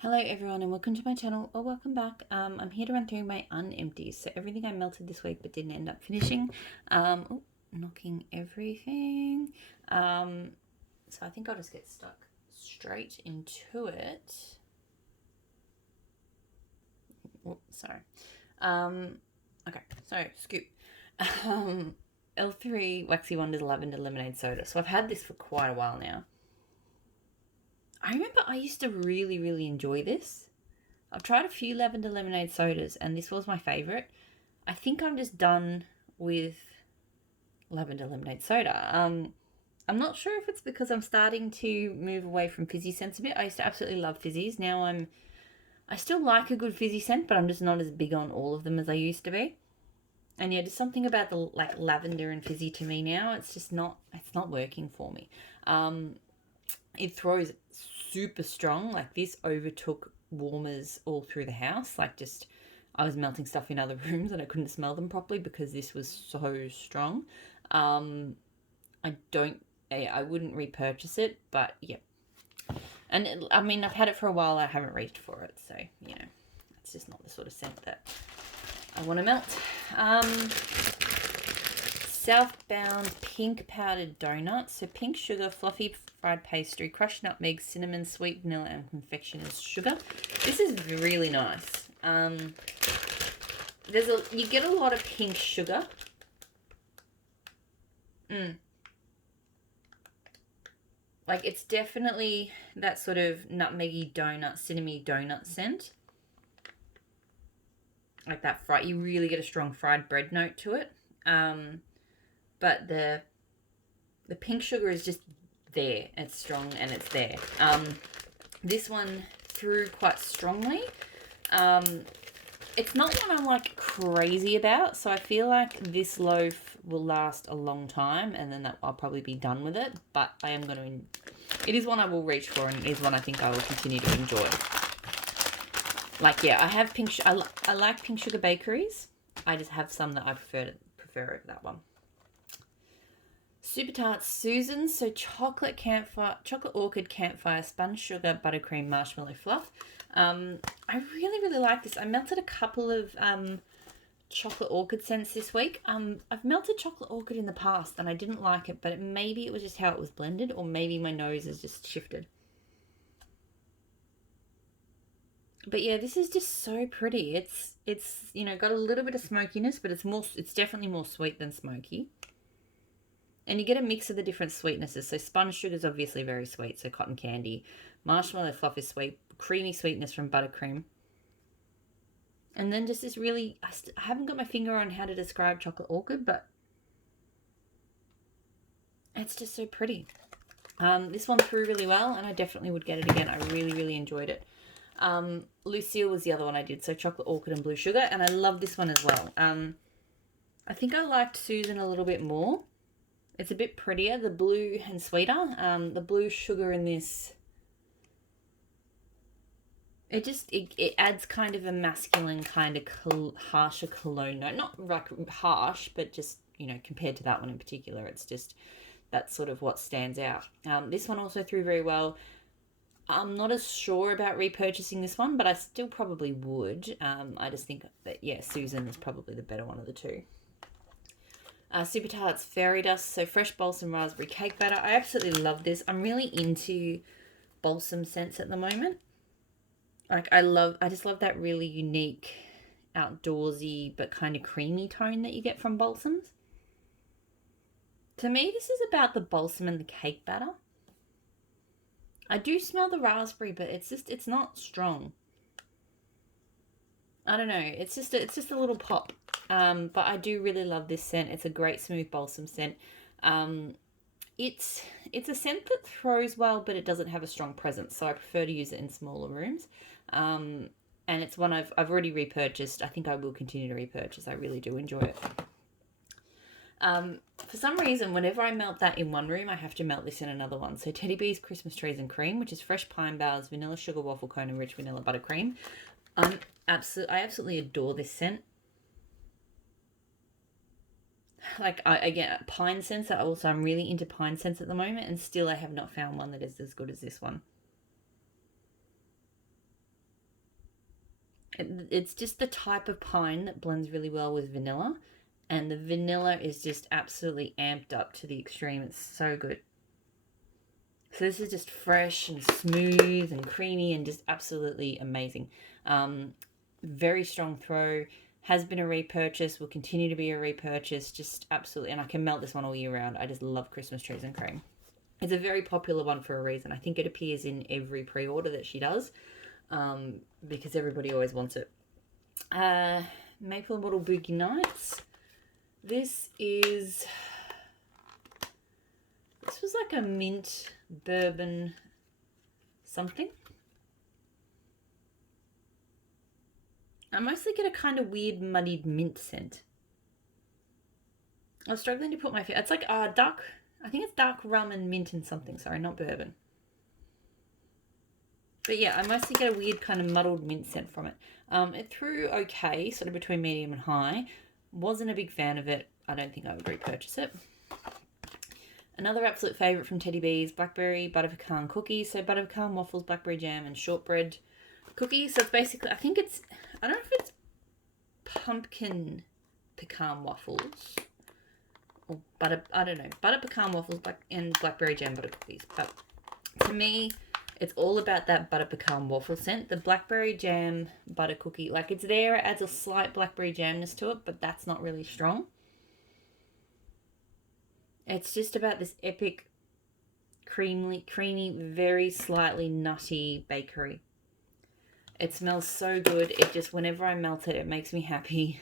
Hello everyone and welcome to my channel or welcome back. I'm here to run through my unempties. So everything I melted this week but didn't end up finishing. Knocking everything. So I think I'll just get stuck straight into it. Oh, sorry. Okay, so scoop. L3 Waxy Wonders Lavender Lemonade Soda. So I've had this for quite a while now. I remember I used to really enjoy this. I've tried a few lavender lemonade sodas and this was my favourite. I think I'm just done with lavender lemonade soda. I'm not sure if it's because I'm starting to move away from fizzy scents a bit. I used to absolutely love fizzies. Now I still like a good fizzy scent, but I'm just not as big on all of them as I used to be. And yeah, just something about the lavender and fizzy to me now, it's not working for me. It throws super strong. Like this overtook warmers all through the house. I was melting stuff in other rooms and I couldn't smell them properly because this was so strong. I wouldn't repurchase it, but yeah. And I've had it for a while. I haven't reached for it, so it's just not the sort of scent that I want to melt. Southbound pink powdered donut. So pink sugar, fluffy fried pastry, crushed nutmeg, cinnamon, sweet vanilla, and confectioner's sugar. This is really nice. You get a lot of pink sugar. Like it's definitely that sort of nutmeggy donut, cinnamony donut scent. Like that you really get a strong fried bread note to it. But the pink sugar is just there. It's strong and it's there. This one through quite strongly. It's not one I'm like crazy about, so I feel like this loaf will last a long time and then I'll probably be done with it, but it is one I will reach for and it is one I think I will continue to enjoy. I have I like Pink Sugar Bakeries. I just have some that I prefer over that one. Super Tarts Susan, so chocolate orchid campfire, sponge sugar, buttercream, marshmallow fluff. I really like this. I melted a couple of chocolate orchid scents this week. I've melted chocolate orchid in the past and I didn't like it, but maybe it was just how it was blended, or maybe my nose has just shifted. But yeah, this is just so pretty. It's got a little bit of smokiness, but it's definitely more sweet than smoky. And you get a mix of the different sweetnesses. So sponge sugar is obviously very sweet, so cotton candy. Marshmallow fluff is sweet, creamy sweetness from buttercream. And then just this really, I haven't got my finger on how to describe chocolate orchid, but it's just so pretty. This one threw really well, and I definitely would get it again. I really enjoyed it. Lucille was the other one I did, so chocolate orchid and blue sugar, and I love this one as well. I think I liked Susan a little bit more. It's a bit prettier, the blue and sweeter. The blue sugar in this, it adds kind of a masculine kind of harsher cologne note. Not like harsh, but just, compared to that one in particular, it's just, that's sort of what stands out. This one also threw very well. I'm not as sure about repurchasing this one, but I still probably would. I just think that, Susan is probably the better one of the two. Super Tarts Fairy Dust, so fresh balsam raspberry cake batter. I absolutely love this. I'm really into balsam scents at the moment. I just love that really unique, outdoorsy, but kind of creamy tone that you get from balsams. To me, this is about the balsam and the cake batter. I do smell the raspberry, but it's not strong. I don't know. It's just a little pop. But I do really love this scent. It's a great smooth balsam scent. It's a scent that throws well, but it doesn't have a strong presence. So I prefer to use it in smaller rooms. And it's one I've already repurchased. I think I will continue to repurchase. I really do enjoy it. For some reason, whenever I melt that in one room, I have to melt this in another one. So Teddy Bees Christmas Trees and Cream, which is fresh pine boughs, vanilla sugar waffle cone, and rich vanilla buttercream. I absolutely adore this scent. Again, pine scents are also, I'm really into pine scents at the moment, and still I have not found one that is as good as this one. It's just the type of pine that blends really well with vanilla. And the vanilla is just absolutely amped up to the extreme. It's so good. So this is just fresh and smooth and creamy and just absolutely amazing. Very strong throw. Has been a repurchase. Will continue to be a repurchase. Just absolutely. And I can melt this one all year round. I just love Christmas trees and cream. It's a very popular one for a reason. I think it appears in every pre-order that she does. Because everybody always wants it. Maple and Bottle Boogie Nights. This was like a mint bourbon something. I mostly get a kind of weird muddied mint scent. I was struggling to put my finger. It's like dark. I think it's dark rum and mint and something. Sorry, not bourbon. But yeah, I mostly get a weird kind of muddled mint scent from it. It threw okay, sort of between medium and high. Wasn't a big fan of it. I don't think I would repurchase it. Another absolute favourite from Teddy B's, blackberry butter pecan cookies. So butter pecan waffles, blackberry jam, and shortbread cookies. So it's basically, I don't know if it's pumpkin pecan waffles or butter pecan waffles and blackberry jam butter cookies. But to me, it's all about that butter pecan waffle scent. The blackberry jam butter cookie, like it's there, it adds a slight blackberry jamness to it, but that's not really strong. It's just about this epic, creamy, very slightly nutty bakery. It smells so good. It just, whenever I melt it, it makes me happy.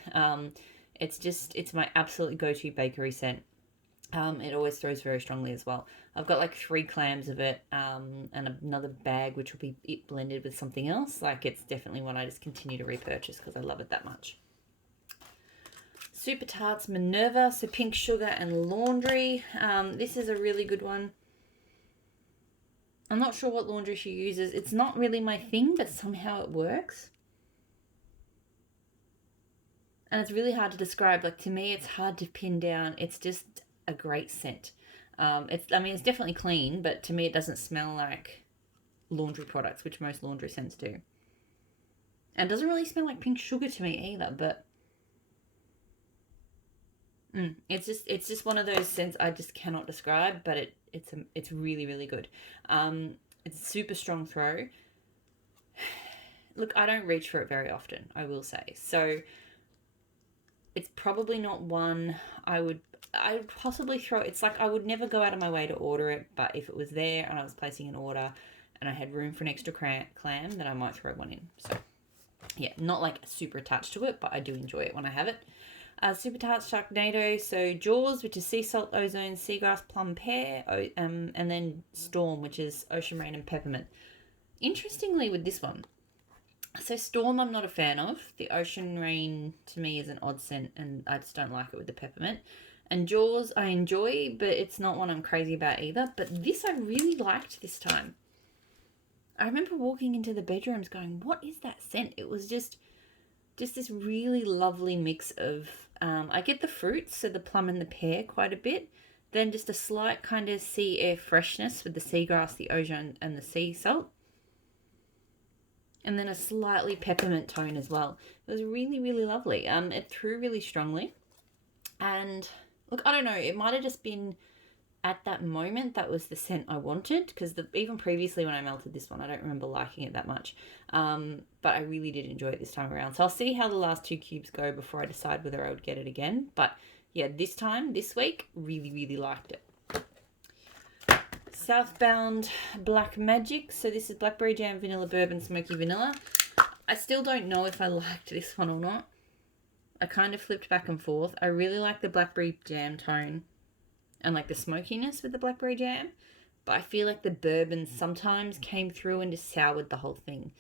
It's my absolute go-to bakery scent. It always throws very strongly as well. I've got like 3 clams of it, and another bag, which will be it blended with something else. Like, it's definitely one I just continue to repurchase because I love it that much. Super Tarts Minerva, so pink sugar and laundry. This is a really good one. I'm not sure what laundry she uses. It's not really my thing, but somehow it works. And it's really hard to describe. Like, to me, it's hard to pin down. It's just a great scent. It's definitely clean, but to me, it doesn't smell like laundry products, which most laundry scents do. And it doesn't really smell like pink sugar to me either, but it's just one of those scents I just cannot describe, but it's really, really good. It's a super strong throw. Look, I don't reach for it very often, I will say. So it's probably not one I would possibly throw. It's like I would never go out of my way to order it, but if it was there and I was placing an order and I had room for an extra clam, then I might throw one in. So yeah, not like super attached to it, but I do enjoy it when I have it. Super Tarts Sharknado, so Jaws, which is sea salt, ozone, seagrass, plum, pear, and then Storm, which is ocean rain and peppermint. Interestingly with this one, so Storm I'm not a fan of. The ocean rain to me is an odd scent and I just don't like it with the peppermint. And Jaws I enjoy, but it's not one I'm crazy about either. But this I really liked this time. I remember walking into the bedrooms going, what is that scent? It was just this really lovely mix of, I get the fruits, so the plum and the pear quite a bit. Then just a slight kind of sea air freshness with the seagrass, the ozone, and the sea salt. And then a slightly peppermint tone as well. It was really, really lovely. It threw really strongly. And look, I don't know, it might have just been at that moment that was the scent I wanted, because even previously when I melted this one, I don't remember liking it that much. But I really did enjoy it this time around. So I'll see how the last 2 cubes go before I decide whether I would get it again. But yeah, this week, really, really liked it. Southbound Black Magic. So this is blackberry jam, vanilla bourbon, smoky vanilla. I still don't know if I liked this one or not. I kind of flipped back and forth. I really like the blackberry jam tone and like the smokiness with the blackberry jam, but I feel like the bourbon sometimes came through and just soured the whole thing.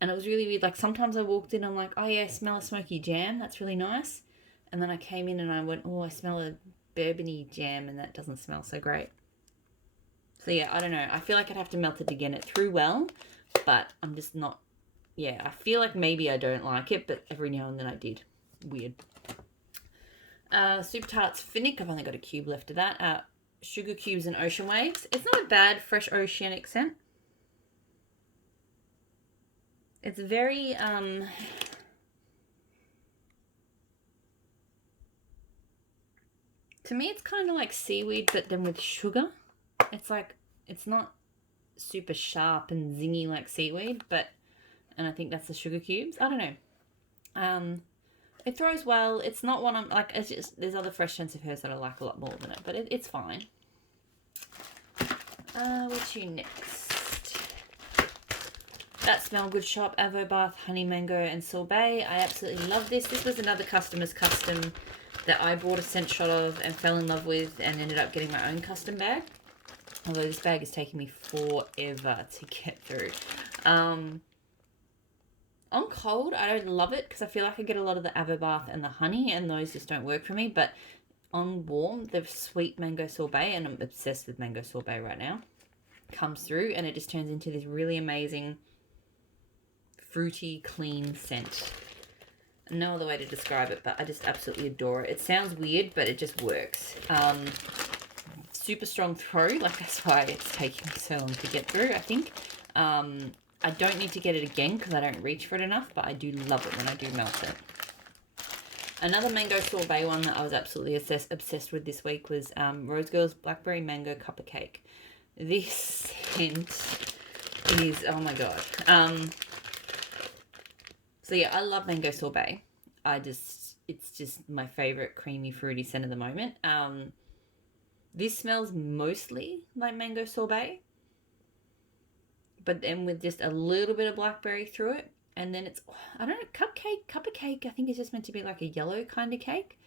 And it was really weird. Like, sometimes I walked in and I'm like, oh yeah, smell a smoky jam, that's really nice. And then I came in and I went, oh, I smell a bourbony jam, and that doesn't smell so great. So yeah, I don't know. I feel like I'd have to melt it again. It threw well, but I'm just not, yeah, I feel like maybe I don't like it, but every now and then I did. Weird. Super Tarts Finnick. I've only got a cube left of that. Sugar Cubes and Ocean Waves. It's not a bad fresh oceanic scent. It's very To me, it's kind of like seaweed, but then with sugar. It's like, it's not super sharp and zingy like seaweed, and I think that's the sugar cubes. I don't know. It throws well. It's not one I'm like, it's just, there's other fresh scents of hers that I like a lot more than it, but it's fine. What's you next? That Smell Good shop, Avo Bath, Honey Mango and Sorbet. I absolutely love this. This was another customer's custom that I bought a scent shot of and fell in love with and ended up getting my own custom bag. Although this bag is taking me forever to get through. On cold, I don't love it because I feel like I get a lot of the Avo Bath and the honey, and those just don't work for me. But on warm, the sweet mango sorbet, and I'm obsessed with mango sorbet right now, comes through and it just turns into this really amazing fruity, clean scent. No other way to describe it, but I just absolutely adore it. It sounds weird, but it just works. Super strong throw, like that's why it's taking me so long to get through, I think. I don't need to get it again because I don't reach for it enough, but I do love it when I do melt it. Another mango sorbet one that I was absolutely obsessed with this week was Rose Girl's Blackberry Mango Cup of Cake. This scent is, oh my god. So yeah, I love mango sorbet. It's just my favorite creamy fruity scent at the moment. This smells mostly like mango sorbet, but then with just a little bit of blackberry through it. And then it's, I don't know, cup of cake, I think is just meant to be like a yellow kind of cake.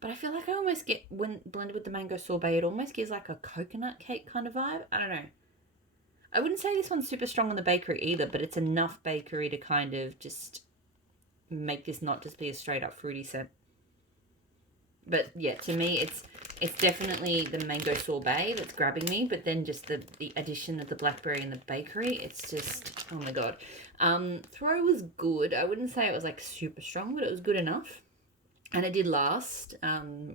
But I feel like I almost get, when blended with the mango sorbet, it almost gives like a coconut cake kind of vibe. I don't know. I wouldn't say this one's super strong on the bakery either, but it's enough bakery to kind of just make this not just be a straight up fruity scent. But yeah, to me, it's definitely the mango sorbet that's grabbing me, but then just the addition of the blackberry and the bakery, it's just, oh my god. Throw was good. I wouldn't say it was like super strong, but it was good enough. And it did last.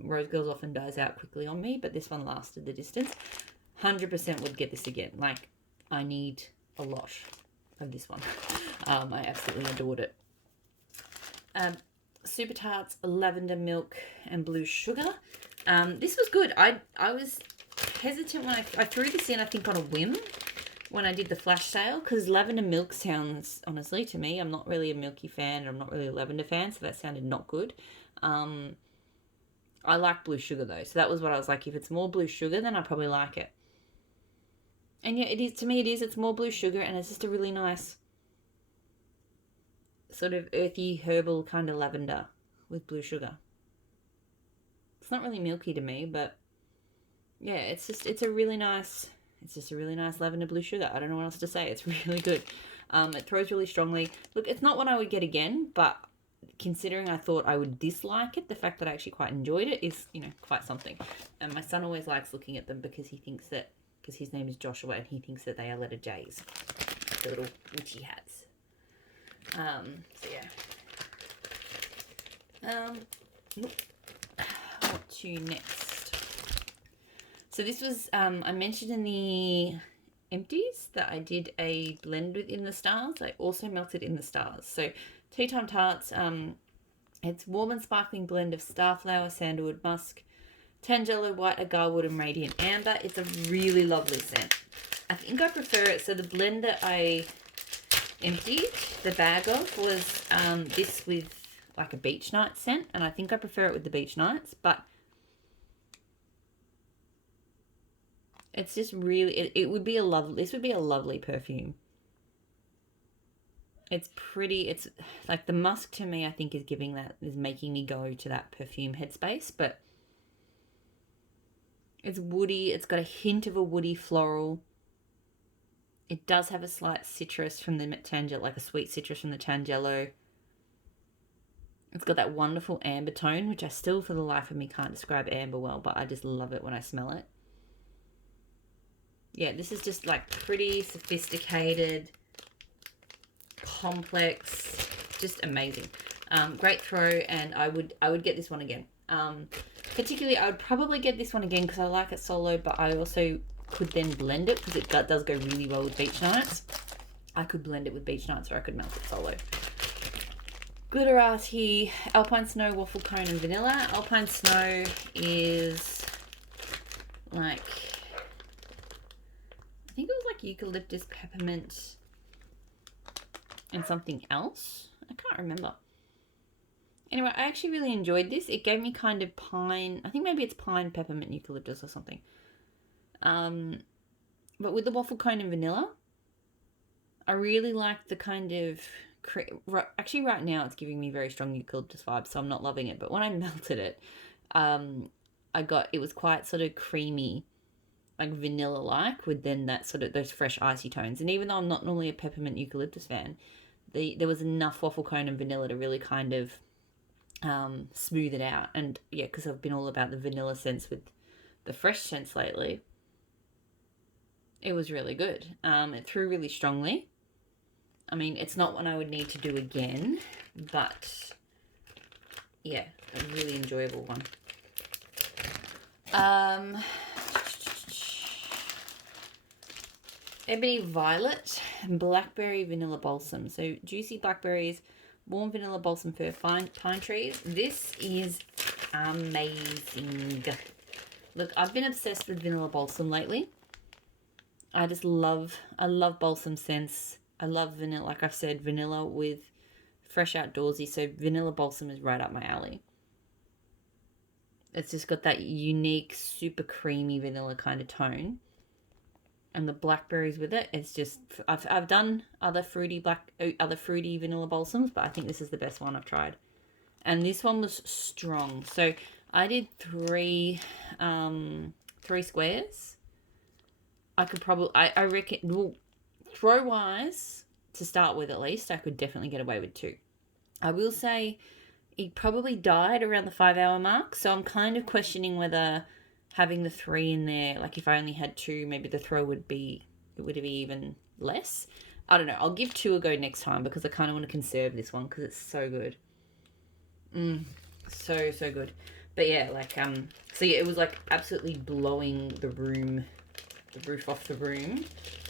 Rose Girls often dies out quickly on me, but this one lasted the distance. 100% would get this again. Like, I need a lot of this one. I absolutely adored it. Super Tarts, Lavender Milk and Blue Sugar. This was good. I was hesitant when I threw this in, I think, on a whim when I did the flash sale, because lavender milk sounds, honestly, to me, I'm not really a milky fan, and I'm not really a lavender fan, so that sounded not good. I like blue sugar, though, so that was what I was like, if it's more blue sugar, then I probably like it. And yeah, it is, to me, it's more blue sugar, and it's just a really nice sort of earthy, herbal kind of lavender with blue sugar. It's not really milky to me, but yeah, it's just a really nice lavender blue sugar. I don't know what else to say. It's really good. It throws really strongly. Look, it's not one I would get again, but considering I thought I would dislike it, the fact that I actually quite enjoyed it is, quite something. And my son always likes looking at them because his name is Joshua, and he thinks that they are letter J's, the little witchy hats. So yeah. What to next? So this was, I mentioned in the empties that I did a blend with In the Stars. I also melted In the Stars. So Tea Time Tarts, it's warm and sparkling blend of starflower, sandalwood, musk, tangelo, white agarwood and radiant amber. It's a really lovely scent. I think I prefer it. So the blend that I emptied the bag of was this with like a beach night scent, and I think I prefer it with the beach nights, but it's just really, this would be a lovely perfume. It's pretty, it's like the musk to me, I think is making me go to that perfume headspace, but it's woody, it's got a hint of a woody floral. It does have a slight citrus from the tangelo, like a sweet citrus from the tangelo. It's got that wonderful amber tone, which I still, for the life of me, can't describe amber well, but I just love it when I smell it. Yeah, this is just like pretty sophisticated, complex, just amazing. Great throw, and I would get this one again. Particularly, I would probably get this one again because I like it solo, but I also could then blend it because it does go really well with beach nights. I could blend it with beach nights, or I could melt it solo. Glitterati, Alpine Snow, Waffle Cone and Vanilla. Alpine Snow is like, I think it was like eucalyptus, peppermint, and something else. I can't remember. Anyway, I actually really enjoyed this. It gave me kind of pine, I think maybe it's pine, peppermint, eucalyptus or something. But with the waffle cone and vanilla, I really like the kind of, actually right now it's giving me very strong eucalyptus vibes, so I'm not loving it. But when I melted it, it was quite sort of creamy, like vanilla-like, with then that sort of, those fresh icy tones. And even though I'm not normally a peppermint eucalyptus fan, there was enough waffle cone and vanilla to really kind of smooth it out. And yeah, because I've been all about the vanilla scents with the fresh scents lately, it was really good. It threw really strongly. I mean, it's not one I would need to do again, but yeah, a really enjoyable one. Ebony Violet, Blackberry Vanilla Balsam. So juicy blackberries, warm vanilla balsam fir, fine pine trees. This is amazing. Look, I've been obsessed with vanilla balsam lately. I love balsam scents. I love vanilla, like I've said, vanilla with fresh outdoorsy. So vanilla balsam is right up my alley. It's just got that unique, super creamy vanilla kind of tone. And the blackberries with it, it's just, I've done other fruity vanilla balsams, but I think this is the best one I've tried. And this one was strong. So I did three squares. I could probably, I reckon, well, throw wise, to start with at least, I could definitely get away with 2. I will say it probably died around the 5-hour mark, so I'm kind of questioning whether having the 3 in there, like if I only had 2, maybe the throw would be even less. I don't know. I'll give 2 a go next time because I kind of want to conserve this one because it's so good. So good. But yeah, like so yeah, it was like absolutely blowing the roof off the room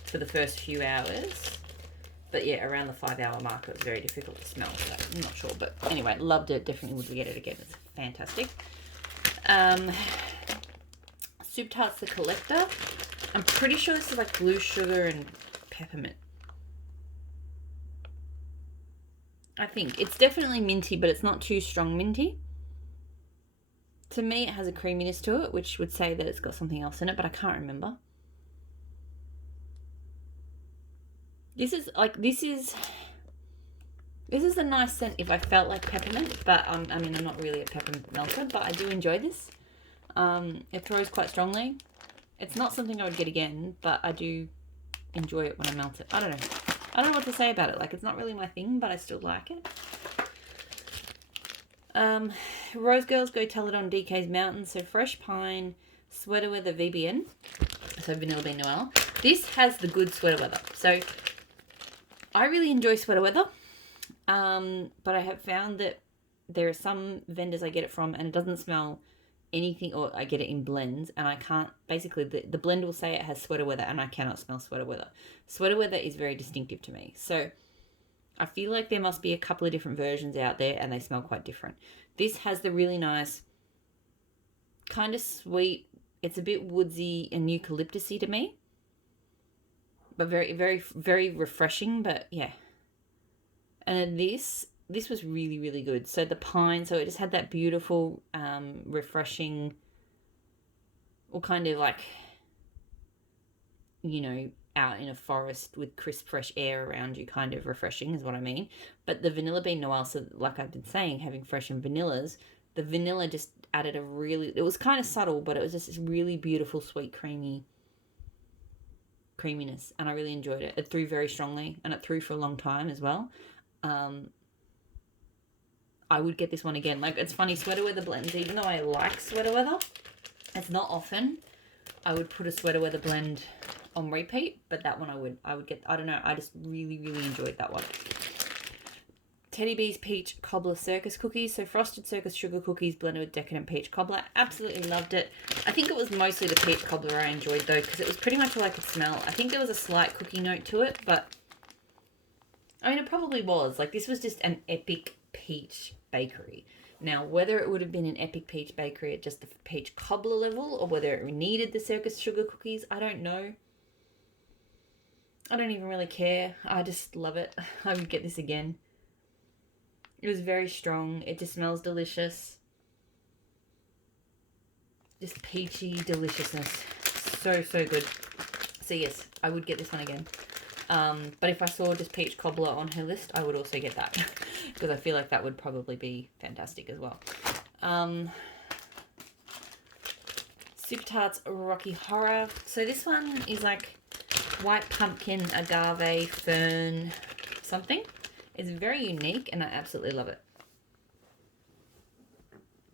for the first few hours. But yeah, around the 5-hour mark, it was very difficult to smell. So I'm not sure, but anyway, loved it. Definitely would get it again. It's fantastic. Soup Tarts the Collector. I'm pretty sure this is like blue sugar and peppermint. I think it's definitely minty, but it's not too strong minty. To me, it has a creaminess to it, which would say that it's got something else in it, but I can't remember. This is a nice scent if I felt like peppermint, but I mean, I'm not really a peppermint melter, but I do enjoy this. It throws quite strongly. It's not something I would get again, but I do enjoy it when I melt it. I don't know what to say about it. Like, it's not really my thing, but I still like it. Rose Girls Go Tell It on DK's Mountain. So fresh pine, sweater weather VBN. So vanilla bean Noel. This has the good sweater weather. So I really enjoy sweater weather. But I have found that there are some vendors I get it from and it doesn't smell anything, or I get it in blends and I can't, basically the blend will say it has sweater weather and I cannot smell sweater weather. Sweater weather is very distinctive to me. So I feel like there must be a couple of different versions out there and they smell quite different. This has the really nice, kind of sweet, it's a bit woodsy and eucalyptusy to me. But very, very, very refreshing, but yeah. And then this was really, really good. So the pine, so it just had that beautiful, refreshing, or kind of like, you know, out in a forest with crisp, fresh air around you, kind of refreshing is what I mean. But the vanilla bean Noel, so like I've been saying, having fresh and vanillas, the vanilla just added it was kind of subtle, but it was just this really beautiful, sweet, creaminess. And I really enjoyed it. It threw very strongly and it threw for a long time as well. I would get this one again. Like, it's funny, sweater weather blends, even though I like sweater weather, it's not often I would put a sweater weather blend on repeat, but that one I would get, I don't know, I just really, really enjoyed that one. Teddy B's Peach Cobbler Circus Cookies. So frosted circus sugar cookies blended with decadent peach cobbler. Absolutely loved it. I think it was mostly the peach cobbler I enjoyed though, because it was pretty much all I could smell. I think there was a slight cookie note to it, but I mean, it probably was. Like, this was just an epic peach bakery. Now, whether it would have been an epic peach bakery at just the peach cobbler level, or whether it needed the circus sugar cookies, I don't know. I don't even really care. I just love it. I would get this again. It was very strong. It just smells delicious. Just peachy deliciousness. So, so good. So yes, I would get this one again. But if I saw just peach cobbler on her list, I would also get that. Because I feel like that would probably be fantastic as well. Super Tarts Rocky Horror. So this one is like white pumpkin, agave, fern, something. It's very unique and I absolutely love it.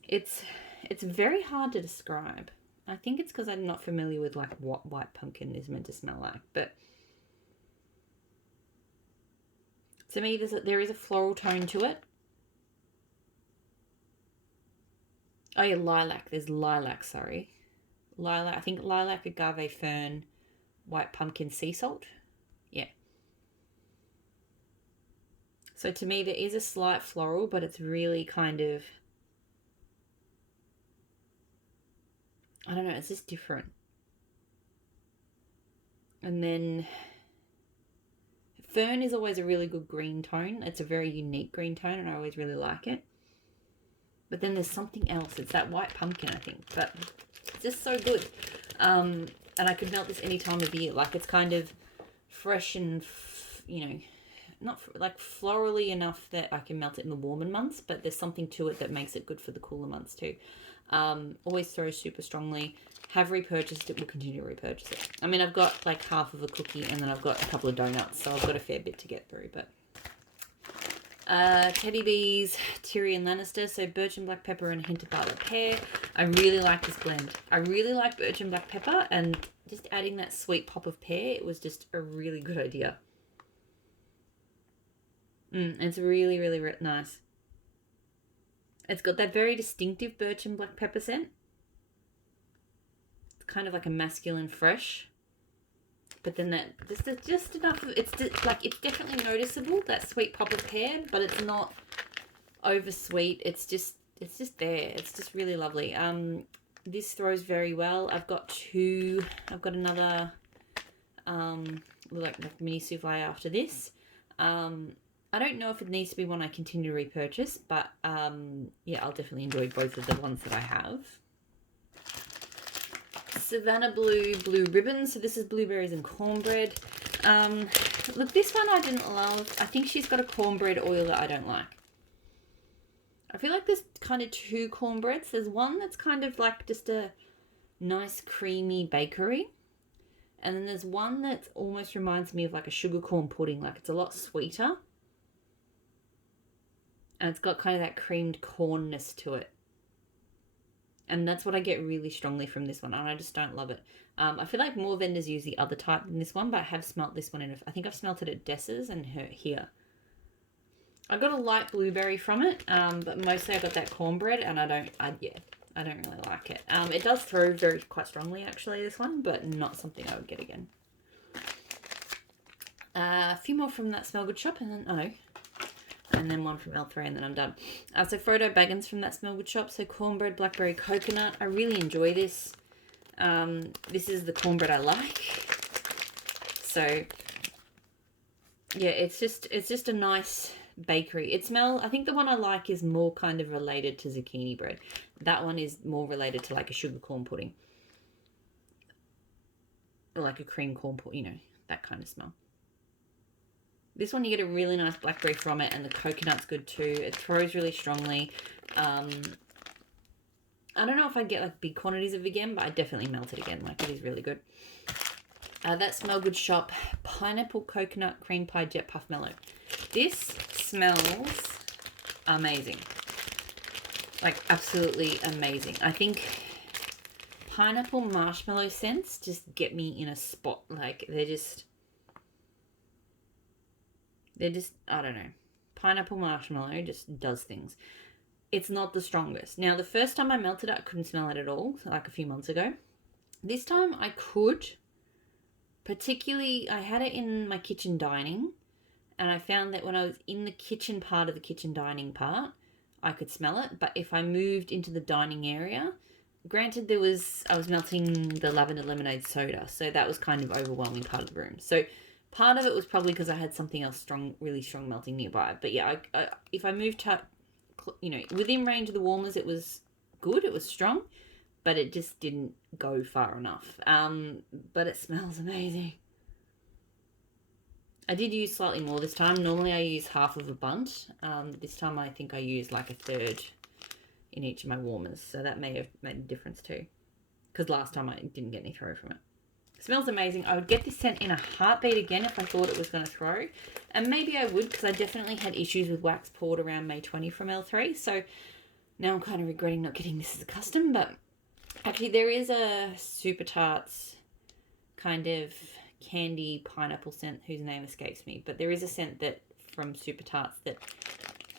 It's very hard to describe. I think it's because I'm not familiar with like what white pumpkin is meant to smell like. But to me, there is a floral tone to it. Oh yeah, lilac. There's lilac, sorry. Lilac, I think lilac, agave, fern, white pumpkin, sea salt. Yeah. So to me, there is a slight floral, but it's really kind of, I don't know, it's just different. And then fern is always a really good green tone. It's a very unique green tone and I always really like it. But then there's something else. It's that white pumpkin, I think. But it's just so good. And I could melt this any time of year. Like it's kind of fresh and, not like florally enough that I can melt it in the warmer months. But there's something to it that makes it good for the cooler months too. Always throws super strongly. Have repurchased it, will continue to repurchase it. I mean, I've got like half of a cookie and then I've got a couple of donuts, so I've got a fair bit to get through, but Teddy Bees, Tyrion Lannister, so birch and black pepper and a hint of garlic pear. I really like this blend. I really like birch and black pepper, and just adding that sweet pop of pear, it was just a really good idea. It's really, really nice. It's got that very distinctive birch and black pepper scent. Kind of like a masculine fresh, but then that just enough of it's definitely noticeable, that sweet pop of pear, but it's not over sweet. It's just there. It's just really lovely. This throws very well. I've got another like mini souffle after this. I don't know if it needs to be one I continue to repurchase, but yeah, I'll definitely enjoy both of the ones that I have. Savannah Blue Ribbon. So this is blueberries and cornbread. Look, this one I didn't love. I think she's got a cornbread oil that I don't like. I feel like there's kind of two cornbreads. There's one that's kind of like just a nice creamy bakery. And then there's one that almost reminds me of like a sugar corn pudding. Like it's a lot sweeter. And it's got kind of that creamed cornness to it. And that's what I get really strongly from this one, and I just don't love it. I feel like more vendors use the other type than this one, but I have smelt this one I think I've smelt it at Dessa's and here. I got a light blueberry from it, but mostly I got that cornbread, and I don't really like it. It does throw quite strongly actually, this one, but not something I would get again. A few more from that Smell Good shop, and then one from L3, and then I'm done. So Frodo Baggins from that Smell Good shop. So cornbread, blackberry, coconut. I really enjoy this. This is the cornbread I like. So yeah, it's just a nice bakery. I think the one I like is more kind of related to zucchini bread. That one is more related to like a sugar corn pudding. Or like a cream corn pudding, that kind of smell. This one you get a really nice blackberry from it, and the coconut's good too. It throws really strongly. I don't know if I get like big quantities of it again, but I definitely melt it again. Like it is really good. That Smell Good shop, pineapple coconut cream pie jet puff mellow. This smells amazing. Like absolutely amazing. I think pineapple marshmallow scents just get me in a spot. Like they're just, I don't know. Pineapple marshmallow just does things. It's not the strongest. Now, the first time I melted it, I couldn't smell it at all, like a few months ago. This time I could. Particularly, I had it in my kitchen dining, And I found that when I was in the kitchen part of the kitchen dining part, I could smell it. But if I moved into the dining area, granted I was melting the lavender lemonade soda, so that was kind of overwhelming part of the room. So part of it was probably because I had something else really strong melting nearby. But yeah, if I moved to, within range of the warmers, it was good. It was strong, but it just didn't go far enough. But it smells amazing. I did use slightly more this time. Normally I use half of a bunch. This time I think I used like a third in each of my warmers. So that may have made a difference too. Because last time I didn't get any throw from it. It smells amazing. I would get this scent in a heartbeat again if I thought it was going to throw. And maybe I would, because I definitely had issues with wax poured around May 20 from L3. So now I'm kind of regretting not getting this as a custom. But actually there is a Super Tarts kind of candy pineapple scent whose name escapes me, but there is a scent that from Super Tarts that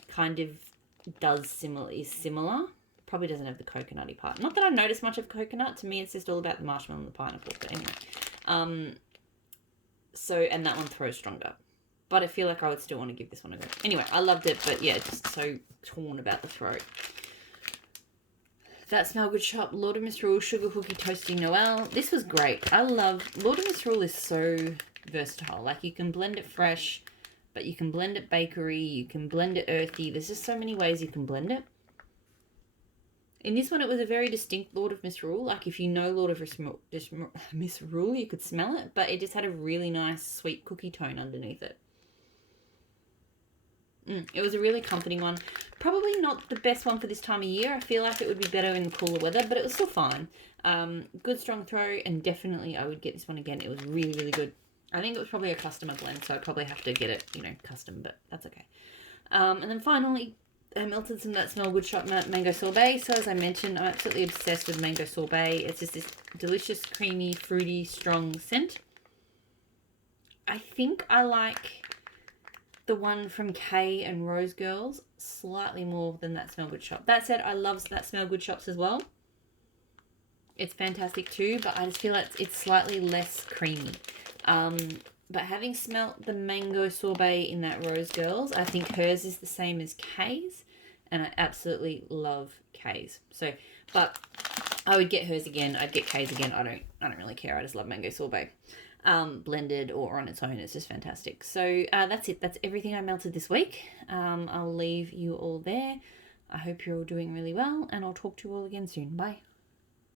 kind of is similar. Probably doesn't have the coconutty part. Not that I notice much of coconut. To me, it's just all about the marshmallow and the pineapple. But anyway, and that one throws stronger. But I feel like I would still want to give this one a go. Anyway, I loved it, but yeah, just so torn about the throat. That Smell Good shop, Lord of Misrule, Sugar Cookie Toasty Noel. This was great. I love, Lord of Misrule is so versatile. Like, you can blend it fresh, but you can blend it bakery, you can blend it earthy. There's just so many ways you can blend it. In this one, it was a very distinct Lord of Misrule. Like, if you know Lord of Misrule, you could smell it, but it just had a really nice sweet cookie tone underneath it. It was a really comforting one. Probably not the best one for this time of year. I feel like it would be better in cooler weather, but it was still fine. Good strong throw, and definitely I would get this one again. It was really, really good. I think it was probably a customer blend, so I'd probably have to get it, custom, but that's okay. And then finally, I melted some That Smell Good shop mango sorbet. So as I mentioned, I'm absolutely obsessed with mango sorbet. It's just this delicious, creamy, fruity, strong scent. I think I like the one from Kay and Rose Girls slightly more than That Smell Good shop. That said, I love That Smell Good shops as well. It's fantastic too, but I just feel like it's slightly less creamy. But having smelt the mango sorbet in that Rose Girls, I think hers is the same as Kay's, and I absolutely love Kay's. So, but I would get hers again. I'd get Kay's again. I don't really care. I just love mango sorbet. Blended or on its own, it's just fantastic. So that's it. That's everything I melted this week. I'll leave you all there. I hope you're all doing really well, and I'll talk to you all again soon. Bye.